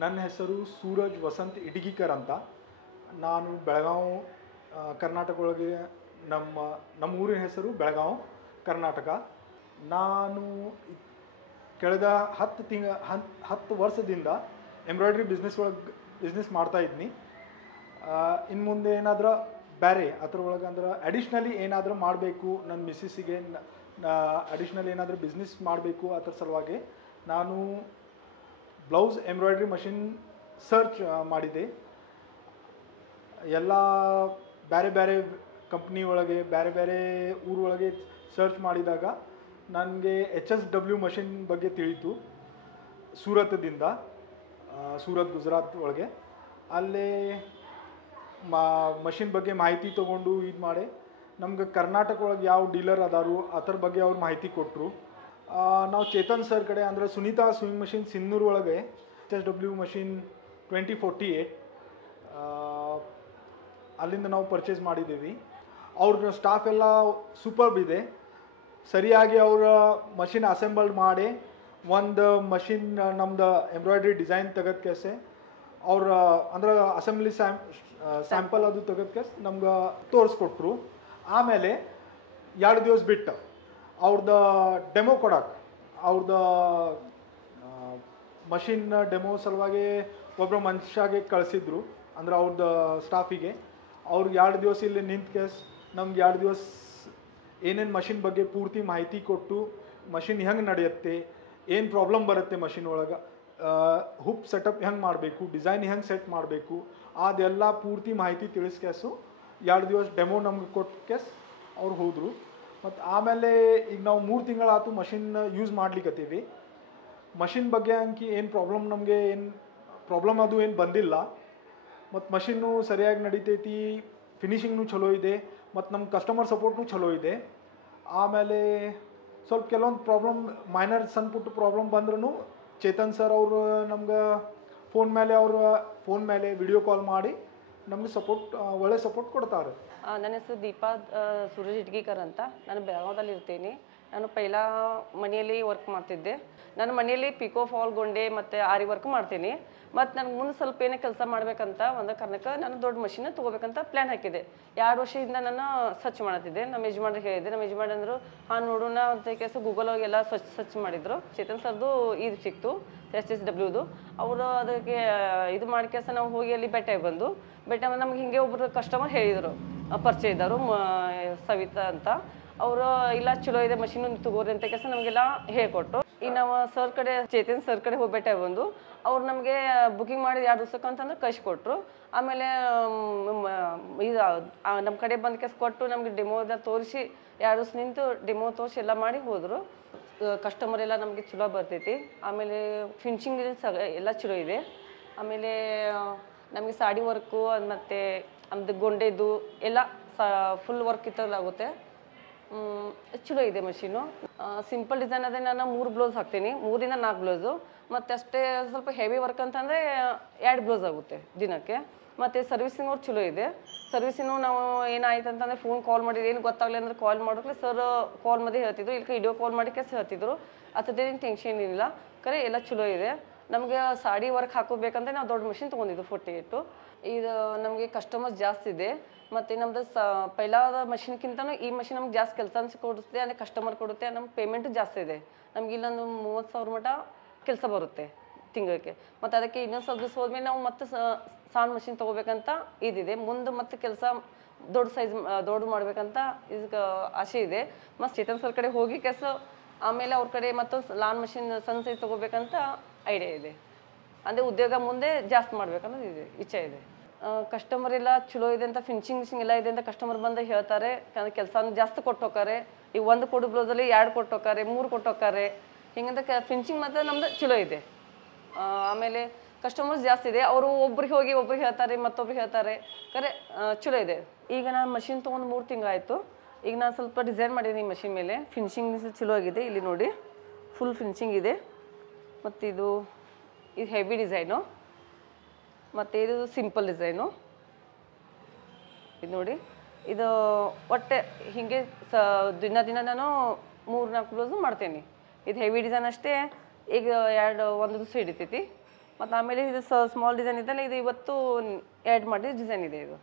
ನನ್ನ ಹೆಸರು ಸೂರಜ್ ವಸಂತ್ ಇಟಗಿಕರ್ ಅಂತ. ನಾನು ಬೆಳಗಾವಿ ಕರ್ನಾಟಕ ಒಳಗೆ ನಮ್ಮ ಊರಿನ ಹೆಸರು ಬೆಳಗಾವಿ ಕರ್ನಾಟಕ. ನಾನು ಕಳೆದ 10 ವರ್ಷದಿಂದ ಎಂಬ್ರಾಯ್ಡ್ರಿ ಬಿಸ್ನೆಸ್ ಮಾಡ್ತಾಯಿದ್ನಿ. ಇನ್ನು ಮುಂದೆ ಏನಾದರೂ ಬೇರೆ ಅದ್ರೊಳಗೆ ಅಂದ್ರೆ ಅಡಿಷ್ನಲಿ ಏನಾದರೂ ಮಾಡಬೇಕು, ನನ್ನ ಮಿಸ್ಸಸ್ಸಿಗೆ ಅಡಿಷ್ನಲ್ ಏನಾದರೂ ಬಿಸ್ನೆಸ್ ಮಾಡಬೇಕು ಅದ್ರ ಸಲುವಾಗಿ ನಾನು ಬ್ಲೌಸ್ ಎಂಬ್ರಾಯ್ಡ್ರಿ ಮಷಿನ್ ಸರ್ಚ್ ಮಾಡಿದೆ. ಎಲ್ಲ ಬೇರೆ ಬೇರೆ ಕಂಪ್ನಿ ಒಳಗೆ ಬೇರೆ ಬೇರೆ ಊರೊಳಗೆ ಸರ್ಚ್ ಮಾಡಿದಾಗ ನನಗೆ HSW ಮಷಿನ್ ಬಗ್ಗೆ ತಿಳಿಯಿತು. ಸೂರತ್ದಿಂದ, ಸೂರತ್ ಗುಜರಾತ್ ಒಳಗೆ. ಅಲ್ಲೇ ಮಷಿನ್ ಬಗ್ಗೆ ಮಾಹಿತಿ ತೊಗೊಂಡು ಇದು ಮಾಡಿ ನಮ್ಗೆ ಕರ್ನಾಟಕ ಒಳಗೆ ಯಾವ ಡೀಲರ್ ಅದಾರು ಅದ್ರ ಬಗ್ಗೆ ಅವ್ರು ಮಾಹಿತಿ ಕೊಟ್ಟರು. ನಾವು ಚೇತನ್ ಸರ್ ಕಡೆ ಅಂದರೆ ಸುನೀತಾ ಸ್ವಿಂಗ್ ಮಷಿನ್ ಸಿನ್ನೂರು ಒಳಗೆ HSW ಮಷಿನ್ 2048 ಅಲ್ಲಿಂದ ನಾವು ಪರ್ಚೇಸ್ ಮಾಡಿದ್ದೀವಿ. ಅವ್ರ ಸ್ಟಾಫ್ ಎಲ್ಲ ಸೂಪರ್ಬ್ ಇದೆ. ಸರಿಯಾಗಿ ಅವರ ಮಷಿನ್ ಅಸೆಂಬಲ್ಡ್ ಮಾಡಿ ಒಂದು ಮಷಿನ್ ನಮ್ದು ಎಂಬ್ರಾಯ್ಡ್ರಿ ಡಿಸೈನ್ ತೆಗೆದ ಕೇಸೆ ಅವ್ರ ಅಂದ್ರೆ ಅಸೆಂಬ್ಲಿ ಸ್ಯಾಂಪಲ್ ಅದು ತೆಗೆದ ಕೇಸ್ ನಮ್ಗೆ ತೋರಿಸ್ಕೊಟ್ರು. ಆಮೇಲೆ 2 ದಿವಸ ಬಿಟ್ಟು ಅವ್ರದ್ದು ಡೆಮೋ ಕೊಡಕ್ಕೆ ಅವ್ರದ್ದು ಮಷಿನ್ ಡೆಮೋ ಸಲುವಾಗಿ ಒಬ್ಬರು ಮನುಷ್ಯಾಗೆ ಕಳಿಸಿದ್ರು, ಅಂದ್ರೆ ಅವ್ರದ್ದು ಸ್ಟಾಫಿಗೆ. ಅವ್ರಿಗೆ 2 ದಿವಸ ಇಲ್ಲಿ ನಿಂತ ಕೇಸ್ ನಮ್ಗೆ 2 ದಿವಸ ಏನೇನು ಮಷಿನ್ ಬಗ್ಗೆ ಪೂರ್ತಿ ಮಾಹಿತಿ ಕೊಟ್ಟು ಮಷಿನ್ ಹೆಂಗೆ ನಡೆಯುತ್ತೆ, ಏನು ಪ್ರಾಬ್ಲಮ್ ಬರುತ್ತೆ ಮಷಿನ್ ಒಳಗೆ, ಹುಪ್ ಸೆಟಪ್ ಹೆಂಗೆ ಮಾಡಬೇಕು, ಡಿಸೈನ್ ಹೆಂಗೆ ಸೆಟ್ ಮಾಡಬೇಕು, ಅದೆಲ್ಲ ಪೂರ್ತಿ ಮಾಹಿತಿ ತಿಳಿಸ್ಕೇಸು 2 ದಿವಸ ಡೆಮೋ ನಮ್ಗೆ ಕೊಟ್ಟು ಕೇಸ್ ಅವ್ರು ಹೋದರು. ಮತ್ತು ಆಮೇಲೆ ಈಗ ನಾವು 3 ತಿಂಗಳಾಯ್ತು ಮಷಿನ್ ಯೂಸ್ ಮಾಡ್ಲಿಕ್ಕತ್ತೀವಿ. ಮಷಿನ್ ಬಗ್ಗೆ ಅಂಕಿ ಏನು ಪ್ರಾಬ್ಲಮ್ ನಮಗೆ ಏನು ಪ್ರಾಬ್ಲಮ್ ಅದು ಏನು ಬಂದಿಲ್ಲ. ಮತ್ತು ಮಷಿನ್ನು ಸರಿಯಾಗಿ ನಡಿತೈತಿ, ಫಿನಿಶಿಂಗ್ನು ಚಲೋ ಇದೆ, ಮತ್ತು ನಮ್ಮ ಕಸ್ಟಮರ್ ಸಪೋರ್ಟ್ನು ಚಲೋ ಇದೆ. ಆಮೇಲೆ ಸ್ವಲ್ಪ ಕೆಲವೊಂದು ಪ್ರಾಬ್ಲಮ್ ಮೈನರ್ ಸಣ್ಣ ಪುಟ್ಟ ಪ್ರಾಬ್ಲಮ್ ಬಂದ್ರೂ ಚೇತನ್ ಸರ್ ಅವರು ನಮ್ಗೆ ಫೋನ್ ಮೇಲೆ ವಿಡಿಯೋ ಕಾಲ್ ಮಾಡಿ ನಮಗೆ ಒಳ್ಳೆ ಸಪೋರ್ಟ್ ಕೊಡ್ತಾರೆ. ನನ್ನ ಹೆಸರು ದೀಪಾ ಸೂರಜ್ ಇಟಗಿಕರ್ ಅಂತ. ನಾನು ಬೆಳಗಾವದಲ್ಲಿ ಇರ್ತೀನಿ. ನಾನು ಪೈಲಾ ಮನೆಯಲ್ಲಿ ವರ್ಕ್ ಮಾಡ್ತಿದ್ದೆ. ನಾನು ಮನೆಯಲ್ಲಿ ಪಿಕೋ ಫಾಲ್ ಗೊಂಡೆ ಮತ್ತು ಆರಿ ವರ್ಕ್ ಮಾಡ್ತೀನಿ. ಮತ್ತು ನನಗೆ ಮುಂದೆ ಸ್ವಲ್ಪ ಏನೇ ಕೆಲಸ ಮಾಡಬೇಕಂತ ಒಂದು ಕಾರಣಕ್ಕೆ ನಾನು ದೊಡ್ಡ ಮಷಿನ್ ತೊಗೋಬೇಕಂತ ಪ್ಲ್ಯಾನ್ ಹಾಕಿದ್ದೆ. 2 ವರ್ಷದಿಂದ ನಾನು ಸರ್ಚ್ ಮಾಡ್ತಿದ್ದೆ. ನಮ್ಮ ಯಜಮಾನ್ರಿಗೆ ಹೇಳಿದ್ದೆ. ನಮ್ಮ ಯಜಮಾನ್ ಅಂದರು ನೋಡೋಣ ಅಂತ ಕೇಸು ಗೂಗಲೊಳಗೆ ಎಲ್ಲ ಸರ್ಚ್ ಮಾಡಿದರು. ಚೇತನ್ ಸರ್ದು ಇದು ಸಿಕ್ತು HSWದು. ಅವರು ಅದಕ್ಕೆ ಇದು ಮಾಡಿ ಕೆಲಸ ನಾವು ಹೋಗಿ ಅಲ್ಲಿ ಭೇಟಿ ಬಂದು ನಮ್ಗೆ ಹಿಂಗೆ ಒಬ್ಬರು ಕಸ್ಟಮರ್ ಹೇಳಿದರು, ಪರಿಚಯ ಇದ್ದರು, ಸವಿತಾ ಅಂತ. ಅವರು ಇಲ್ಲ ಚಲೋ ಇದೆ ಮಷೀನು ತಗೋರಿ ಅಂತ ಕೆಲಸ ನಮಗೆಲ್ಲ ಹೇಳ್ಕೊಟ್ಟು. ಈಗ ನಾವು ಸರ್ ಕಡೆ ಚೇತನ್ ಸರ್ ಕಡೆ ಹೋಗ್ಬೇಟೆ ಬಂದು ಅವ್ರು ನಮಗೆ ಬುಕಿಂಗ್ ಮಾಡಿ 2 ದಿವಸಕ್ಕೆ ಅಂತಂದ್ರೆ ಕಳಿಸ್ಕೊಟ್ರು. ಆಮೇಲೆ ಇದು ನಮ್ಮ ಕಡೆ ಬಂದು ಕೆಲಸ ಕೊಟ್ಟು ನಮಗೆ ಡೆಮೋದ ತೋರಿಸಿ 2 ದಿವಸ ನಿಂತು ಡೆಮೋ ತೋರಿಸಿ ಎಲ್ಲ ಮಾಡಿ ಹೋದರು. ಕಸ್ಟಮರ್ ಎಲ್ಲ ನಮಗೆ ಚಲೋ ಬರ್ತೈತಿ. ಆಮೇಲೆ ಫಿನಿಶಿಂಗ್ ಎಲ್ಲ ಚಲೋ ಇದೆ. ಆಮೇಲೆ ನಮಗೆ ಸಾಡಿ ವರ್ಕು ಮತ್ತು ನಮ್ಮದು ಗೊಂಡೆದು ಎಲ್ಲ ಫುಲ್ ವರ್ಕ್ ಇತ್ತಲಾಗುತ್ತೆ. ಚಲೋ ಇದೆ ಮಷೀನು. ಸಿಂಪಲ್ ಡಿಸೈನ್ ಅದೇ ನಾನು 3 ಬ್ಲೌಸ್ ಹಾಕ್ತೀನಿ, 3 ಇಂದ 4 ಬ್ಲೌಸು. ಮತ್ತು ಅಷ್ಟೇ ಸ್ವಲ್ಪ ಹೆವಿ ವರ್ಕ್ ಅಂತಂದರೆ 2 ಬ್ಲೌಸ್ ಆಗುತ್ತೆ ದಿನಕ್ಕೆ. ಮತ್ತು ಸರ್ವಿಸಿಂಗ್ ಅವ್ರು ಚಲೋ ಇದೆ. ಸರ್ವಿಸಿಂಗು ನಾವು ಏನಾಯ್ತು ಅಂತಂದರೆ ಫೋನ್ ಕಾಲ್ ಮಾಡಿದ್ದು ಏನು ಗೊತ್ತಾಗಲಿ ಅಂದ್ರೆ ಕಾಲ್ ಮಾಡೋಕ್ಕೆ ಸರ್ ಕಾಲ್ ಮಧ್ಯೆ ಹೇಳ್ತಿದ್ರು, ಇಲ್ಲಿ ವಿಡಿಯೋ ಕಾಲ್ ಮಾಡಿ ಕೆಲಸ ಹೇಳ್ತಿದ್ರು. ಅದ್ರದ್ದೇನು ಟೆನ್ಷನ್ ಇಲ್ಲ, ಕರೆ ಎಲ್ಲ ಚಲೋ ಇದೆ. ನಮಗೆ ಸಾಡಿ ವರ್ಕ್ ಹಾಕೋಬೇಕಂದ್ರೆ ನಾವು ದೊಡ್ಡ ಮಷಿನ್ ತೊಗೊಂಡಿದ್ದು 48. ಇದು ನಮಗೆ ಕಸ್ಟಮರ್ಸ್ ಜಾಸ್ತಿ ಇದೆ. ಮತ್ತು ನಮ್ಮದು ಪೈಲಾದ ಮಷಿನ್ಗಿಂತನೂ ಈ ಮಷಿನ್ ನಮ್ಗೆ ಜಾಸ್ತಿ ಕೆಲಸ ಕೊಡುತ್ತೆ, ಅಂದರೆ ಕಸ್ಟಮರ್ ಕೊಡುತ್ತೆ. ನಮ್ಗೆ ಪೇಮೆಂಟು ಜಾಸ್ತಿ ಇದೆ. ನಮ್ಗೆ ಇಲ್ಲೊಂದು 30,000 ಮಟ್ಟ ಕೆಲಸ ಬರುತ್ತೆ ತಿಂಗಳಿಗೆ. ಮತ್ತು ಅದಕ್ಕೆ ಇನ್ನೊಂದು ಸ್ವಲ್ಪ ದಿವಸ ಹೋದ್ಮೇಲೆ ನಾವು ಮತ್ತೆ ಸಣ್ಣ ಮಷಿನ್ ತೊಗೋಬೇಕಂತ ಇದಿದೆ. ಮುಂದೆ ಮತ್ತೆ ಕೆಲಸ ದೊಡ್ಡ ಸೈಜ್ ದೊಡ್ಡ ಮಾಡಬೇಕಂತ ಇದಕ್ಕೆ ಆಸೆ ಇದೆ. ಮತ್ತು ಚೇತನ್ ಸರ್ ಕಡೆ ಹೋಗಿ ಕೆಲಸ ಆಮೇಲೆ ಅವ್ರ ಕಡೆ ಮತ್ತು ಲಾನ್ ಮಷಿನ್ ಸಣ್ಣ ಸೈಜ್ ತೊಗೋಬೇಕಂತ ಐಡಿಯಾ ಇದೆ. ಅಂದರೆ ಉದ್ಯೋಗ ಮುಂದೆ ಜಾಸ್ತಿ ಮಾಡ್ಬೇಕನ್ನೋದು ಇದೆ, ಇಚ್ಛೆ ಇದೆ. ಕಸ್ಟಮರ್ ಎಲ್ಲ ಚಲೋ ಇದೆ ಅಂತ ಫಿನಿಶಿಂಗ್ ಎಲ್ಲ ಇದೆ ಅಂತ ಕಸ್ಟಮರ್ ಬಂದು ಹೇಳ್ತಾರೆ. ಕೆಲಸ ಜಾಸ್ತಿ ಕೊಟ್ಟು ಹೋಗ್ತಾರೆ. ಈಗ 1 ಕೊಡು ಬ್ಲೌಸಲ್ಲಿ 2 ಕೊಟ್ಟು ಹೋಗ್ತಾರೆ, 3 ಕೊಟ್ಟು ಹೋಗ್ತಾರೆ. ಹಿಂಗಂತ ಫಿನಿಶಿಂಗ್ ಮಾತ್ರ ನಮ್ದು ಚಲೋ ಇದೆ. ಆಮೇಲೆ ಕಸ್ಟಮರ್ಸ್ ಜಾಸ್ತಿ ಇದೆ. ಅವರು ಒಬ್ರಿಗೆ ಹೋಗಿ ಒಬ್ರಿಗೆ ಹೇಳ್ತಾರೆ, ಮತ್ತೊಬ್ರಿಗೆ ಹೇಳ್ತಾರೆ. ಕರೆ ಚಲೋ ಇದೆ. ಈಗ ನಾನು ಮಷಿನ್ ತೊಗೊಂಡು 3 ತಿಂಗಳಾಯಿತು. ಈಗ ನಾನು ಸ್ವಲ್ಪ ಡಿಸೈನ್ ಮಾಡಿದ್ದೀನಿ ಮಷಿನ್ ಮೇಲೆ. ಫಿನಿಶಿಂಗ್ ಚಲೋ ಆಗಿದೆ. ಇಲ್ಲಿ ನೋಡಿ ಫುಲ್ ಫಿನಿಶಿಂಗ್ ಇದೆ. ಮತ್ತು ಇದು ಹೆವಿ ಡಿಸೈನು, ಮತ್ತು ಇದು ಸಿಂಪಲ್ ಡಿಸೈನು. ಇದು ನೋಡಿ, ಇದು ಒಟ್ಟೆ ಹೀಗೆ ದಿನ ನಾನು 3-4 ಬ್ಲೌಸು ಮಾಡ್ತೇನೆ. ಇದು ಹೆವಿ ಡಿಸೈನ್ ಅಷ್ಟೇ. ಈಗ 1 ದಿವಸ ಹಿಡಿತೈತಿ. ಮತ್ತು ಆಮೇಲೆ ಇದು ಸ್ಮಾಲ್ ಡಿಸೈನ್ ಇದೆಲ್ಲ ಇದು ಇವತ್ತು ಆ್ಯಡ್ ಮಾಡಿದ ಡಿಸೈನ್ ಇದೆ ಇದು